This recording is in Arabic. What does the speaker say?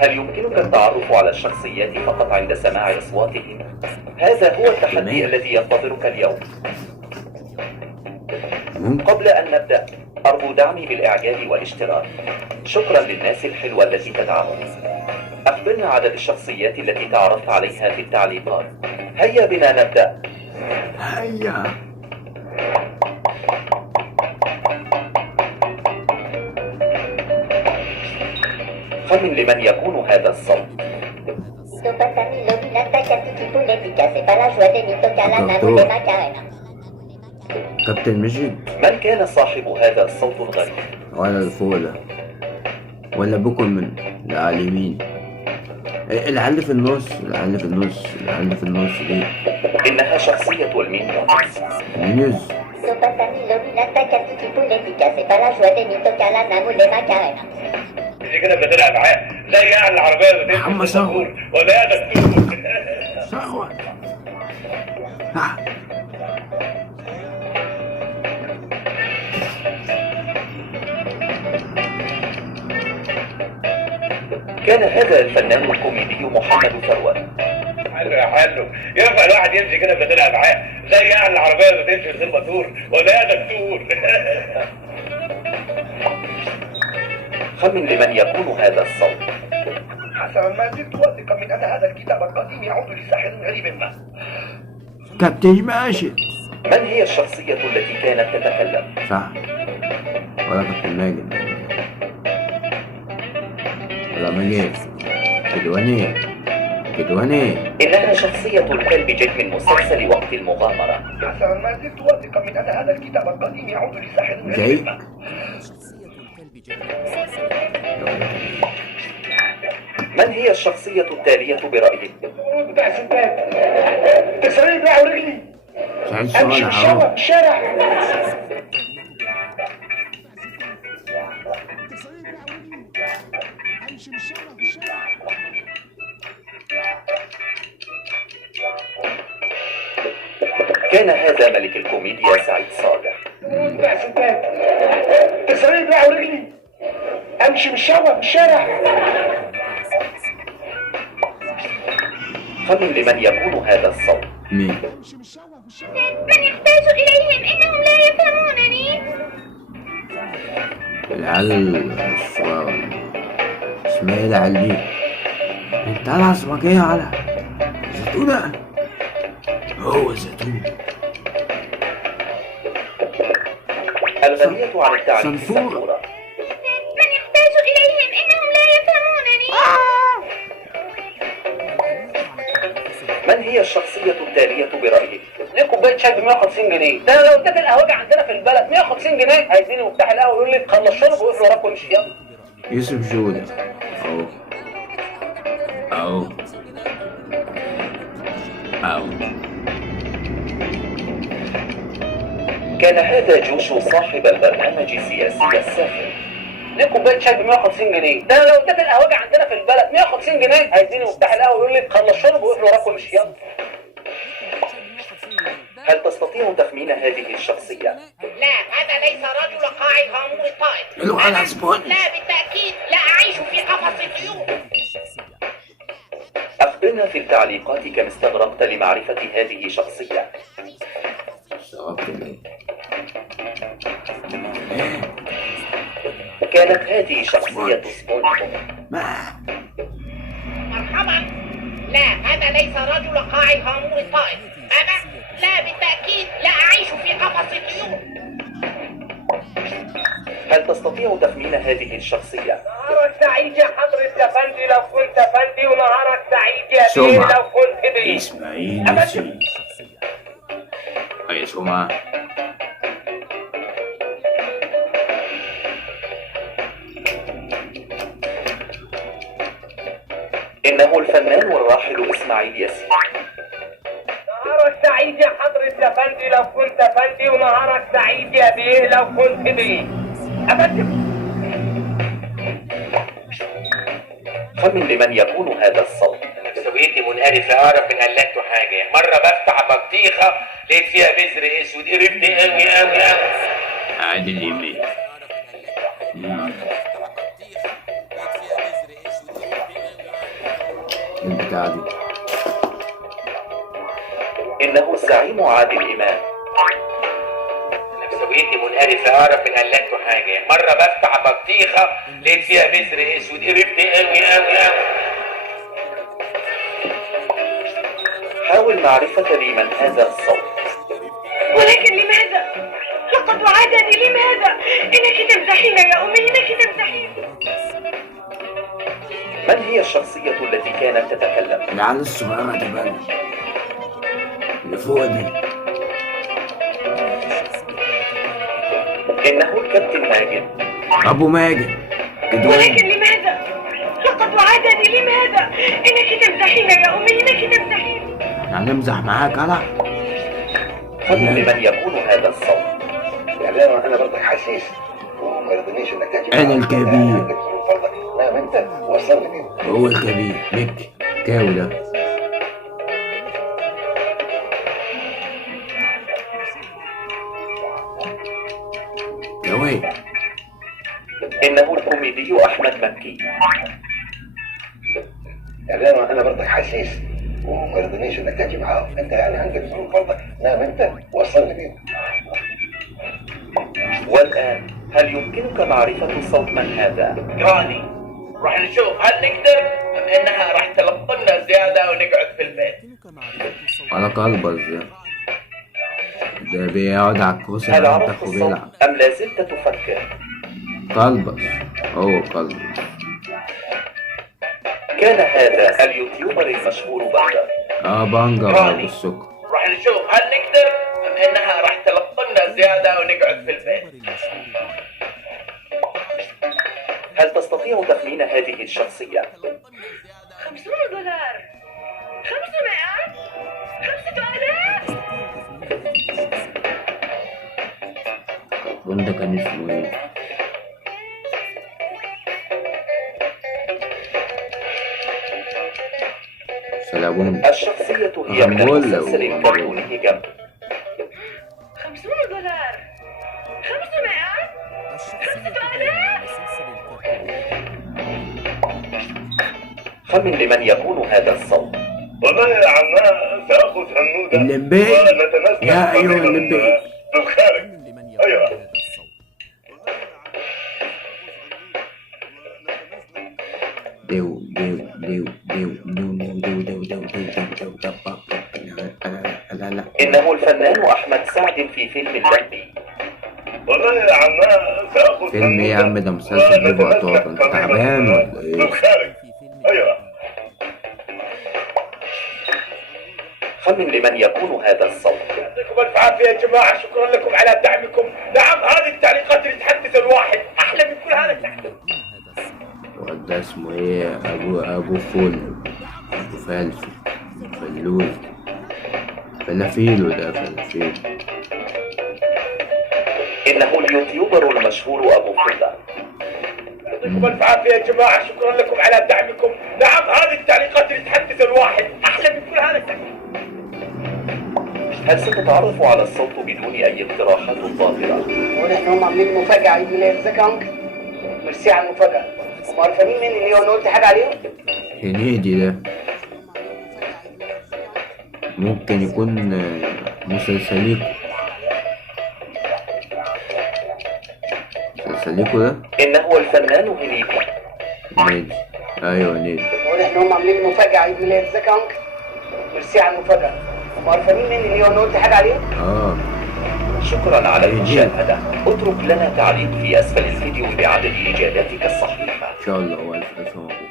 هل يمكنك التعرف على الشخصيات فقط عند سماع أصواتهم؟ هذا هو التحدي الذي ينتظرك اليوم. قبل أن نبدأ، أرجو دعمي بالإعجاب والاشتراك. شكرا للناس الحلوة التي تدعمني. أخبرنا عدد الشخصيات التي تعرفت عليها في التعليقات. هيا بنا نبدأ. هيا. خمن لمن يكون هذا الصوت. كابتن مجد. من كان صاحب هذا الصوت الغريب؟ ولا الفولة ولا بكم من العالمين. العل في النص العل في النص العل في النص ليه؟ إنها شخصية المينيونز. المينيوز. زي كده بتلعب معاه زي يعني العربيه محمد صغر ولا يا دكتور صغر. كان هذا الفنان الكوميدي محمد ثروت. حلو يا حلو، ينفع الواحد يمشي كده بتلعب معاه زي يعني العربيه بتمشي من غير موتور ولا يا دكتور؟ خمن لمن يكون هذا الصوت. حسنا ما زلت واثقا من ان هذا الكتاب القديم يعود لساحر غريب ما. كابتن ماجد. من هي الشخصية التي كانت تتكلم؟ صح. ولا كابتن ماجد ولا مجيد كدواني. إنها شخصية الكلب جيك من مسلسل وقت المغامرة. حسنا ما زلت واثقا من ان هذا الكتاب القديم يعود لساحر غريب ما. من هي الشخصية التالية برأيك؟ بتاع الستات تكسرين بقى ورجلي امشي في الشارع. كان هذا ملك الكوميديا سعيد صالح. بتاع الستات تكسرين بقى ورجلي امشي في الشارع. خمن لمن يكون هذا الصوت. مين؟ من يحتاج إليهم إنهم لا يفهمونني. العل الصغار اسمها ايه العل دي؟ انت على اسمك ايه على زيتونة؟ هو زيتون. الغنية عن التعريف صنفورة. من يحتاج إليهم إنهم لا يفهمونني. من هي الشخصية التالية برأيك؟ ليه كوبايه شاي ب 150 جنيه؟ ده لو اديت القهوجي عندنا في البلد 150 جنيه هيديني مفتاح القهوه ويقول لي خلص شرب ويقفل وراك وامشي يلا. يوسف جودة. أو كان هذا جوشو صاحب البرنامج السياسي الساخر. ليه كوبايه شاي ب 150 جنيه؟ ده لو اديت القهوجي عندنا في البلد 150 جنيه هيديني مفتاح القهوه ويقول لي خلص شرب ويقفل وراك وامشي يلا. هل تستطيع تخمين هذه الشخصية؟ لا، هذا ليس رجل قاعد غامور الطائر. له على سبون. لا بالتأكيد، لا أعيش في قفص الطيور. أخبرنا في التعليقات كم استغرقت لمعرفة هذه الشخصية. كانت هذه شخصية سبونج بوب. مرحبا. لا، هذا ليس رجل قاعد غامور الطائر. أنا لا بالتأكيد، لا أعيش في قفص الطيور. هل تستطيع تخمين هذه الشخصية؟ نهارك سعيد يا حضرة يا فندي لو كنت فندي، ونهارك سعيد يا بيه لو كنت بيه. اسماعيل ياسين. أي سمعة. إنه الفنان والراحل إسماعيل ياسين. نهارك سعيد يا حضرة يا فندي لو كنت فندي، ونهارك سعيد يا بيه لو كنت بيه. خمن لمن يكون هذا الصوت. سويتي منهارفة أعرف من قلته حاجة. مرة بفتح بطيخة لقيت فيها بذر أسود قرفت أوي. عادل إمام. البتاع دي. إنه الزعيم عادل إمام. نفسويتي منقرفة أعرف إن قلقتوا حاجة. مرة بفتح بطيخة لقيت فيها بذر أسود قرفت أوي أوي أوي. حاول معرفة لمن هذا الصوت. ولكن لماذا؟ لقد وعدني. لماذا؟ إنك تمزحين يا أمي، إنك تمزحين. من هي الشخصية التي كانت تتكلم؟ العيال الصغيرة دي بقى اللي فوق دي. إنه الكابتن ماجد. أبو ماجد كده. ولكن لماذا؟ لقد وعدني. لماذا؟ إنك تمزحين يا أمي، إنك تمزحين. يعني امزح معاك أنا؟ خمن لمن يكون هذا الصوت. يعني انا برضك حسيس وما يرضنيش انك تجي أنا الكبير. نعم انت وصلني مين؟ هو الكبير مكي كاوي ده. كاوي. إنه الكوميدي أحمد مكي. يعني انا برضك حسيس وما يرضنيش انك تجي معاهم. انت يعني عندك ظروف برضك. نعم انت وصلني مين؟ والآن هل يمكنك معرفة صوت من هذا؟ راني راح نشوف هل نقدر أم إنها راح تلطمنا زيادة ونقعد في البيت. على قلبز ده بيقعد على الكرسي هل على عرفت المنتخب الصوت وبيلعب. أم لا زلت تفكر؟ قلبز هو قلبز. كان هذا اليوتيوبر المشهور بندر. بانجر راني. بالسكر. راح نشوف هل نقدر أم إنها راح تلطمنا زيادة ونقعد في البيت. هل تستطيع تخمين هذه الشخصية؟ $50. 500. 5000. وانت كان اسمه ايه؟ سلابون. الشخصية هي من غنبول المسلسل أو الكرتوني جنب. $50. 500. 5000. خمن لمن يكون هذا الصوت. والله يا عماه ساخذ هنوده اللمبي. يا ايها اللمبي. بالخارج. ايوه ديو ديو ديو ديو ديو ديو ديو ديو ديو ديو لا لا. إنه الفنان أحمد سعد في فيلم اللمبي. والله يا عماه ساخذ فيلم ايه يا عم ده؟ مسلسل بيبقى وقطات. انت تعبان ولا ايه؟ بالخارج. ايوه خمن لمن يكون هذا الصوت. يعطيكم الف عافيه يا جماعه، شكرا لكم على دعمكم. نعم هذه التعليقات اللي تحدث الواحد احلى من كل هذا التحديث. ده اسمه ايه؟ ابو فول. ابو فلفل. فلوز. فلافيلو ده فلافيلو. إنه اليوتيوبر المشهور أبو فلة. يعطيكم الف عافيه يا جماعه، شكرا لكم على دعمكم. نعم هذه التعليقات اللي تحدث الواحد احلى من كل هذا التحديث. هل ستتعرف على الصوت بدون أي اقتراحات ظاهرة؟ ونحن هم عاملين مفاجأة عيد ميلاد. ازيك يا انكل؟ ميرسي على المفاجأة. هم عارفين مين اللي انا قلت حاجة عليهم؟ هنيدي ده. ممكن يكون مسلسليكو. مسلسليكو ده؟ إنه الفنان هنيدي. هنيدي. ايوه هنيدي. ونحن هم عاملين مفاجأة عيد ميلاد. ازيك يا انكل؟ ميرسي على المفاجأة. هم عارفين مين اللي انا قلت حاجة عليهم؟ شكرا على المشاهدة. اترك لنا تعليق في أسفل الفيديو بعدد إجاباتك الصحيحة. ان شاء الله. والف الف مبروك.